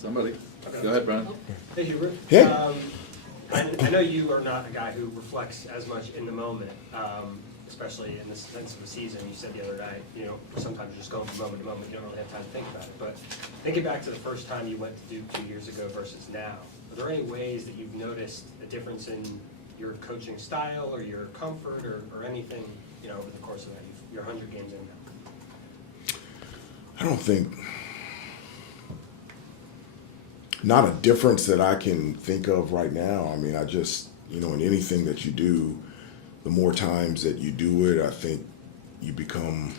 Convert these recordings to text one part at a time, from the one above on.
Somebody. Okay. Go ahead, Brian. Hey, Hubert. Yeah. I know you are not a guy who reflects as much in the moment, especially in the sense of the season. You said the other night, sometimes you're just going from moment to moment. You don't really have time to think about it. But thinking back to the first time you went to Duke 2 years ago versus now, are there any ways that you've noticed a difference in your coaching style or your comfort or anything, over the course of that? You're 100 games in now. I don't think, not a difference that I can think of right now. I mean, I just, in anything that you do, the more times that you do it, I think you become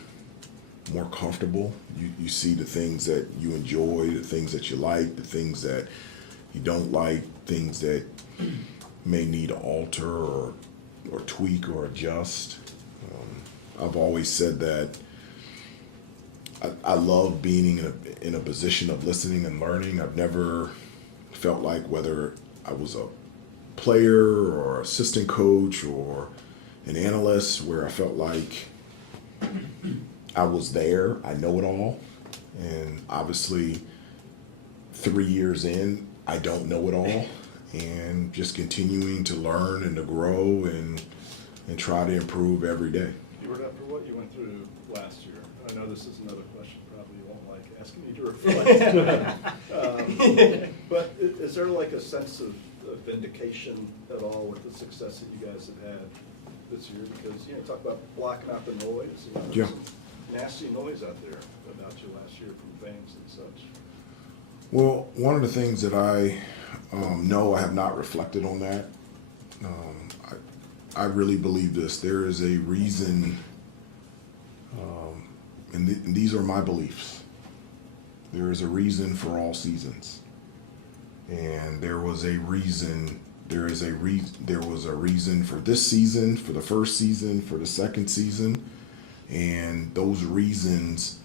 more comfortable. You see the things that you enjoy, the things that you like, the things that you don't like, things that may need to alter or tweak or adjust. I've always said that I love being in a position of listening and learning. I've never felt like, whether I was a player or assistant coach or an analyst, where I felt like I was there, I know it all. And obviously 3 years in, I don't know it all, and just continuing to learn and to grow and try to improve every day. Hubert, after what you went through last year, I know this is another question probably you won't like asking you to reflect. But is there like a sense of vindication at all with the success that you guys have had this year? Because, talk about blocking out the noise. Yeah. Some nasty noise out there about you last year from fans and such. Well, one of the things that I know, I have not reflected on that. I really believe this. There is a reason, and these are my beliefs. There is a reason for all seasons, and there was a reason. There was a reason for this season, for the first season, for the second season, and those reasons.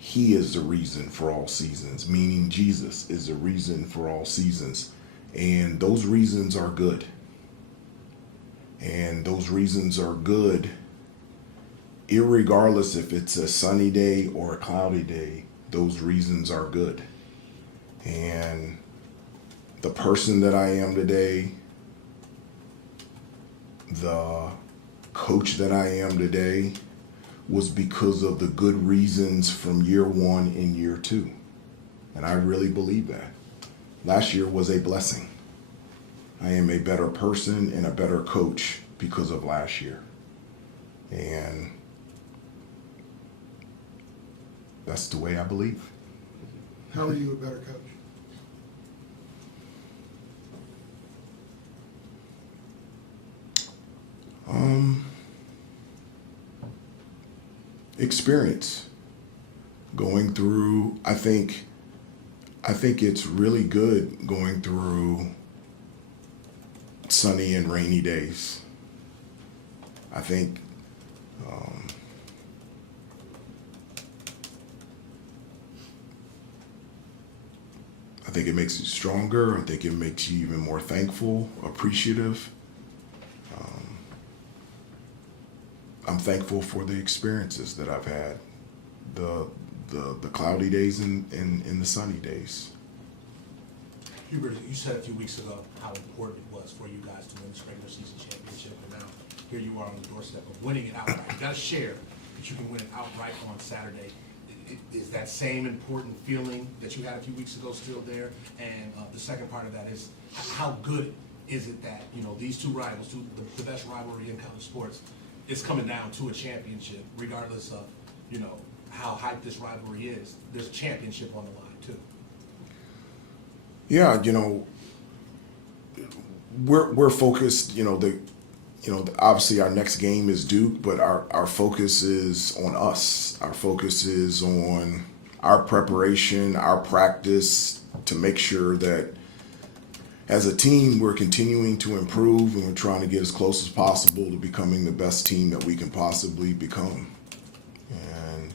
He is the reason for all seasons, meaning Jesus is the reason for all seasons. And those reasons are good. And those reasons are good irregardless if it's a sunny day or a cloudy day. Those reasons are good. And the person that I am today, the coach that I am today, was because of the good reasons from year one and year two. And I really believe that. Last year was a blessing. I am a better person and a better coach because of last year. And that's the way I believe. How are you a better coach? Experience. Going through, I think it's really good going through sunny and rainy days. I think it makes you stronger. I think it makes you even more thankful, appreciative. I'm thankful for the experiences that I've had, the cloudy days and the sunny days. Hubert, you said a few weeks ago how important it was for you guys to win this regular season championship, and now here you are on the doorstep of winning it outright. You got to share that you can win it outright on Saturday. Is that same important feeling that you had a few weeks ago still there? And the second part of that is, how good is it that these two rivals, the best rivalry in college sports, is coming down to a championship, regardless of how hyped this rivalry is? There's a championship on the line too. Yeah, we're focused. Obviously our next game is Duke, but our focus is on us. Our focus is on our preparation, our practice, to make sure that as a team we're continuing to improve and we're trying to get as close as possible to becoming the best team that we can possibly become. And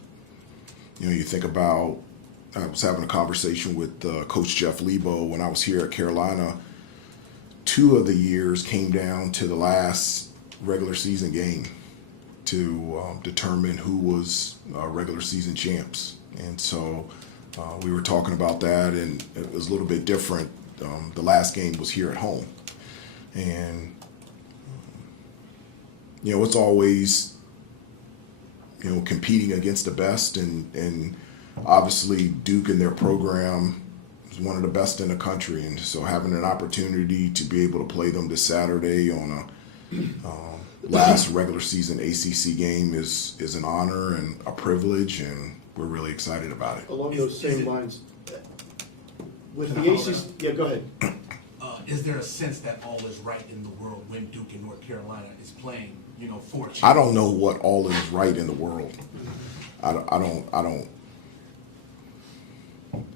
you think about, I was having a conversation with Coach Jeff Lebo when I was here at Carolina. 2 of the years came down to the last regular season game to determine who was regular season champs. And so We were talking about that, and it was a little bit different. The last game was here at home, and it's always competing against the best, and obviously Duke and their program is one of the best in the country, and so having an opportunity to be able to play them this Saturday on a last regular season ACC game is an honor and a privilege, and we're really excited about it. Along those same lines, with the ACC, yeah, go ahead. Is there a sense that all is right in the world when Duke in North Carolina is playing, for a I don't know what all is right in the world. I don't.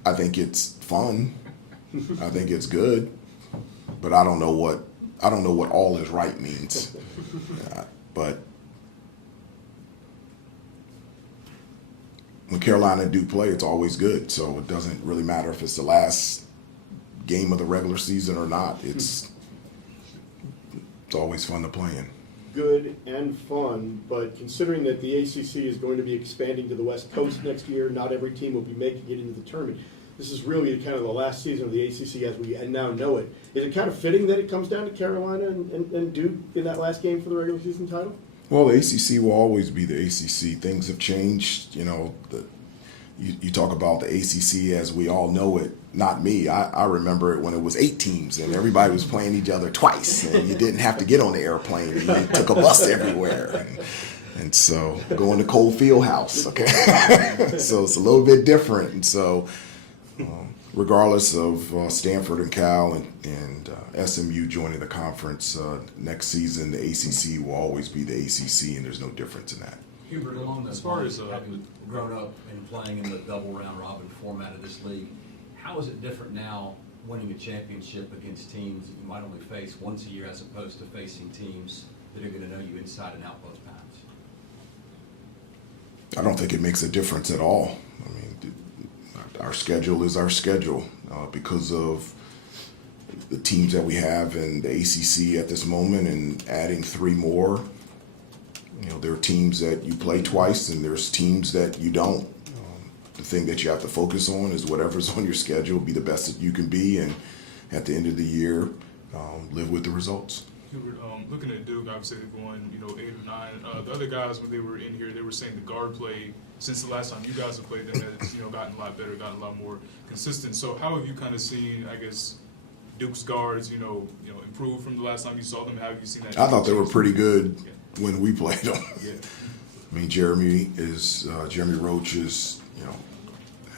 I think it's fun. I think it's good, but I don't know what all is right means. But when Carolina and Duke play, it's always good. So it doesn't really matter if it's the last game of the regular season or not. It's always fun to play in. Good and fun, but considering that the ACC is going to be expanding to the West Coast next year, not every team will be making it into the tournament. This is really kind of the last season of the ACC as we now know it. Is it kind of fitting that it comes down to Carolina and Duke in that last game for the regular season title? Well, the ACC will always be the ACC. Things have changed. You talk about the ACC as we all know it. Not me. I remember it when it was 8 teams and everybody was playing each other twice, and you didn't have to get on the airplane. You took a bus everywhere, and so going to Cole Fieldhouse. Okay, so it's a little bit different. And so, regardless of Stanford and Cal and SMU joining the conference next season, the ACC will always be the ACC, and there's no difference in that. Hubert, along those As far lines, as, having grown up and playing in the double round robin format of this league, how is it different now winning a championship against teams that you might only face once a year as opposed to facing teams that are going to know you inside and out both times? I don't think it makes a difference at all. I mean, our schedule is our schedule because of the teams that we have in the ACC at this moment, and adding 3 more. There are teams that you play twice, and there's teams that you don't. The thing that you have to focus on is whatever's on your schedule, be the best that you can be, and at the end of the year, live with the results. Hubert, looking at Duke, obviously they've won, 8 or 9. The other guys, when they were in here, they were saying the guard play, since the last time you guys have played them, has, gotten a lot better, gotten a lot more consistent. So how have you kind of seen, I guess, Duke's guards, improve from the last time you saw them? How have you seen that? I thought they were pretty good when we played them. Yeah. I mean, Jeremy Roach is,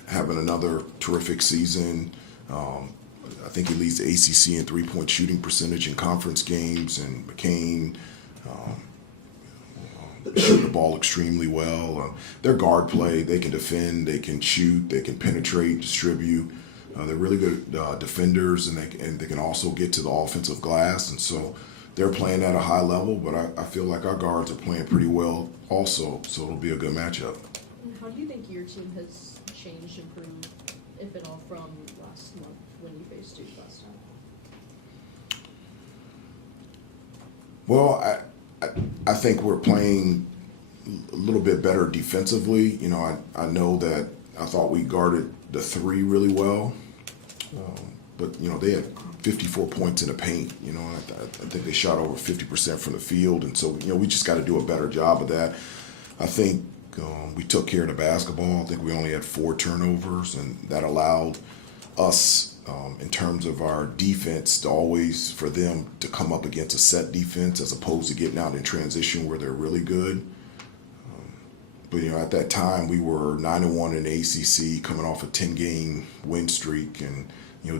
having another terrific season. I think he leads the ACC in 3-point shooting percentage in conference games, and McCain shoot the ball extremely well. Their guard play, they can defend, they can shoot, they can penetrate, distribute. They're really good defenders, and they can also get to the offensive glass, and so they're playing at a high level, but I feel like our guards are playing pretty well also, so it'll be a good matchup. And how do you think your team has changed, improved, if at all, from last month when you faced Duke last time? Well, I think we're playing a little bit better defensively. I know that I thought we guarded the 3 really well, but they had 54 points in the paint. I think they shot over 50% from the field, and so we just got to do a better job of that. I think we took care of the basketball. I think we only had 4 turnovers, and that allowed us, in terms of our defense, to always for them to come up against a set defense as opposed to getting out in transition where they're really good. But at that time we were 9-1 in the ACC, coming off a 10-game win streak, and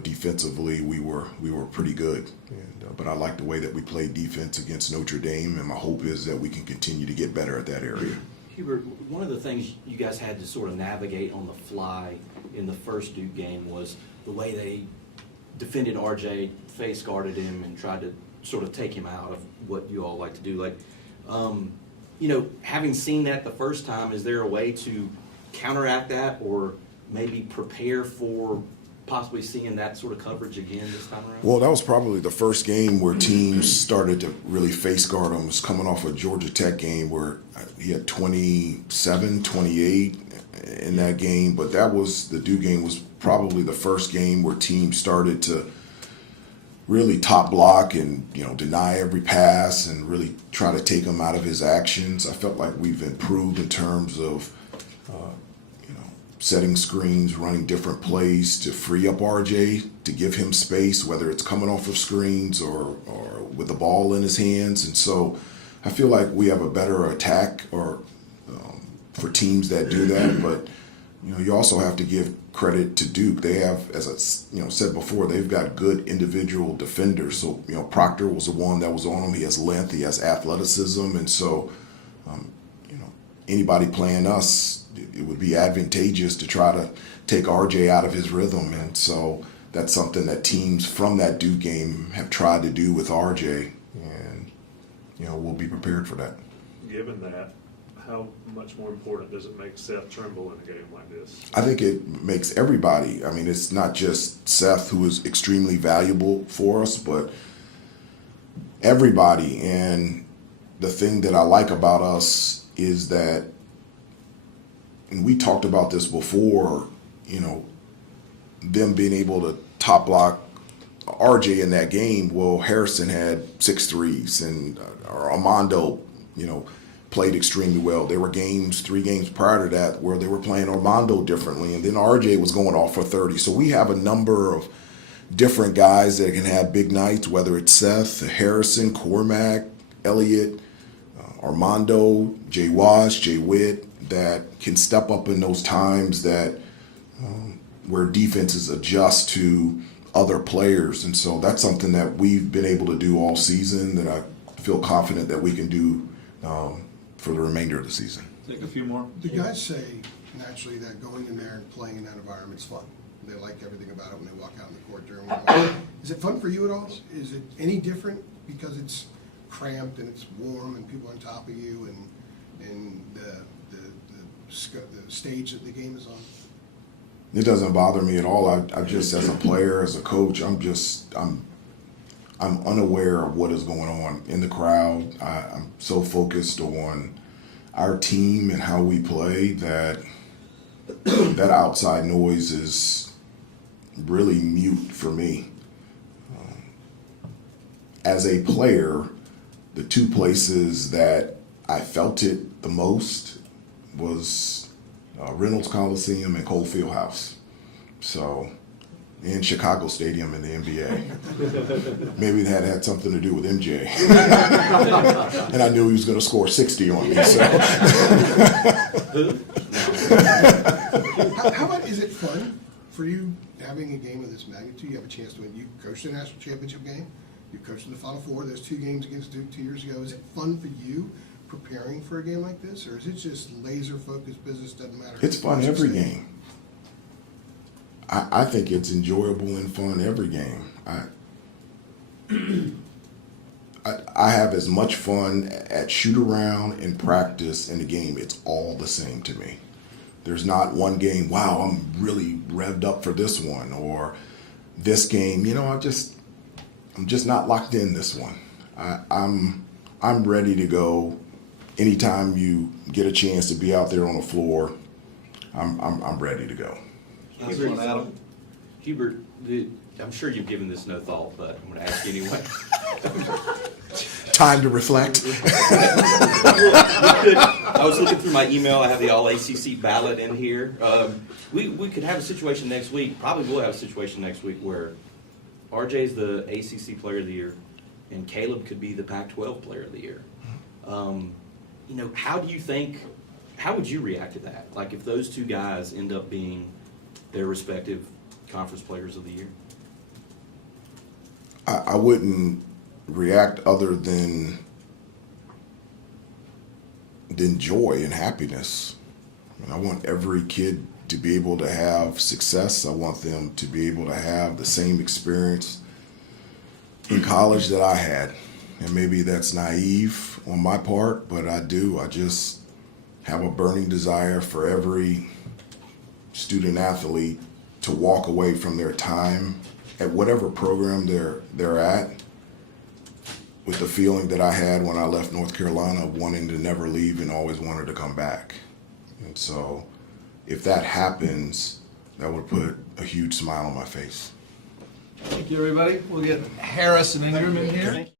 defensively we were pretty good. But I like the way that we played defense against Notre Dame, and my hope is that we can continue to get better at that area. Hubert, one of the things you guys had to sort of navigate on the fly in the first Duke game was the way they defended RJ, face guarded him, and tried to sort of take him out of what you all like to do. Having seen that the first time, is there a way to counteract that, or maybe prepare for possibly seeing that sort of coverage again this time around? Well, that was probably the first game where teams started to really face guard him. It was coming off a Georgia Tech game where he had 27, 28, in that game, but the Duke game was probably the first game where teams started to really top block and, deny every pass and really try to take him out of his actions. I felt like we've improved in terms of, setting screens, running different plays to free up RJ, to give him space, whether it's coming off of screens or with the ball in his hands. And so I feel like we have a better attack for teams that do that. But, you also have to give credit to Duke. They have, as I said before, they've got good individual defenders. So, Proctor was the one that was on him. He has length, he has athleticism. And so, anybody playing us, it would be advantageous to try to take RJ out of his rhythm. And so that's something that teams from that Duke game have tried to do with RJ. And, we'll be prepared for that. Given that, how much more important does it make Seth Trimble in a game like this? I think it makes everybody. I mean, it's not just Seth, who is extremely valuable for us, but everybody. And the thing that I like about us is that, and we talked about this before, them being able to top block RJ in that game. Well, Harrison had 6 threes, and Armando, played extremely well. There were 3 games prior to that where they were playing Armando differently, and then RJ was going off for 30. So we have a number of different guys that can have big nights, whether it's Seth, Harrison, Cormac, Elliott, Armando, Jay Wash, Jay Witt, that can step up in those times that where defenses adjust to other players. And so that's something that we've been able to do all season, that I feel confident that we can do for the remainder of the season. Take a few more. The guys say naturally that going in there and playing in that environment's fun. They like everything about it when they walk out in the court during one. Is it fun for you at all? Is it any different because it's cramped and it's warm and people on top of you and the stage that the game is on? It doesn't bother me at all. I just, as a player, as a coach, I'm unaware of what is going on in the crowd. I'm so focused on our team and how we play that that outside noise is really mute for me. As a player, the 2 places that I felt it the most was Reynolds Coliseum and Cole Fieldhouse. So, in Chicago Stadium in the NBA. Maybe that had something to do with MJ. And I knew he was going to score 60 on me. So. How about, is it fun for you having a game of this magnitude? You have a chance to win. You coached the national championship game. You coached in the Final Four. There's 2 games against Duke 2 years ago. Is it fun for you preparing for a game like this, or is it just laser-focused business, doesn't matter? It's fun every game. I think it's enjoyable and fun every game. I have as much fun at shoot-around and practice in the game. It's all the same to me. There's not one game, wow, I'm really revved up for this one, or this game, I'm just not locked in this one. I'm ready to go. Anytime you get a chance to be out there on the floor, I'm ready to go. Hubert, I'm sure you've given this no thought, but I'm going to ask you anyway. Time to reflect. I was looking through my email. I have the All-ACC ballot in here. We could have a situation next week, probably will have a situation next week, where RJ's the ACC Player of the Year, and Caleb could be the Pac-12 Player of the Year. How would you react to that? Like, if those 2 guys end up being their respective conference players of the year? I wouldn't react other than joy and happiness. I want every kid to be able to have success. I want them to be able to have the same experience in college that I had. And maybe that's naive on my part, but I do. I just have a burning desire for every student athlete to walk away from their time at whatever program they're at with the feeling that I had when I left North Carolina, wanting to never leave and always wanted to come back. And so if that happens, that would put a huge smile on my face. Thank you, everybody. We'll get Harris and Ingram in here.